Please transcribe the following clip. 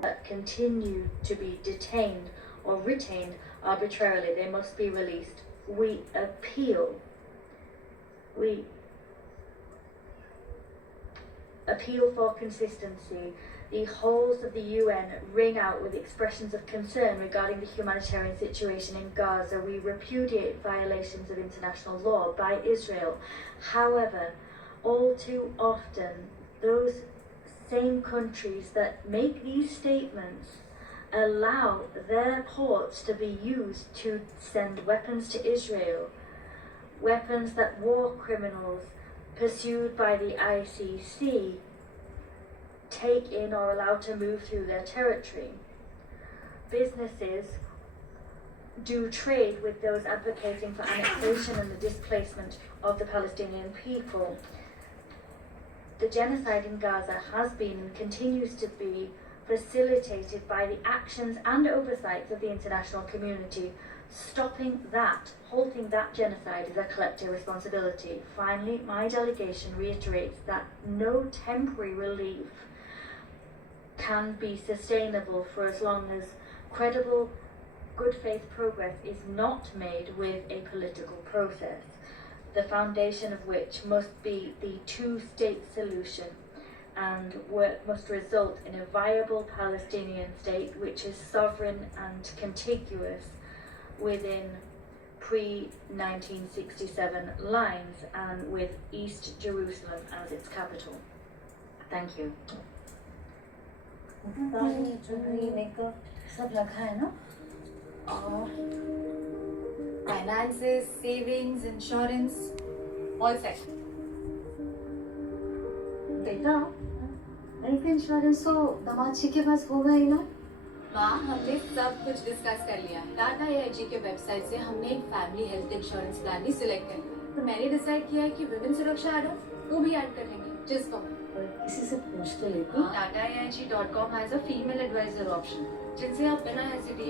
that continue to be detained or retained arbitrarily. They must be released. We appeal for consistency. The halls of the UN ring out with expressions of concern regarding the humanitarian situation in Gaza. We repudiate violations of international law by Israel. However, all too often, those same countries that make these statements allow their ports to be used to send weapons to Israel, weapons that war criminals pursued by the ICC take in or allowed to move through their territory. Businesses do trade with those advocating for annexation and the displacement of the Palestinian people. The genocide in Gaza has been and continues to be facilitated by the actions and oversights of the international community. Stopping that, halting that genocide is a collective responsibility. Finally, my delegation reiterates that no temporary relief can be sustainable for as long as credible, good faith progress is not made with a political process, the foundation of which must be the two-state solution, and work must result in a viable Palestinian state which is sovereign and contiguous within pre-1967 lines and with East Jerusalem as its capital. Thank you. Makeup सब रखा है ना? Finances, savings, insurance, all set. बेटा, health insurance तो दामाद जी के पास होगा ही ना? माँ, हमने सब कुछ डिस्कस कर लिया। टाटा एआईजी के वेबसाइट से हमने एक फैमिली हेल्थ इंश्योरेंस प्लान भी सिलेक्ट कर लिया। तो मैंने डिसाइड किया है कि विमेन सुरक्षा ऐड वो भी ऐड कर लेंगे, जिसको किसी से पूछ के लेती। TataAIG.com has a female advisor option, जिनसे आप बिना हेजिटेशन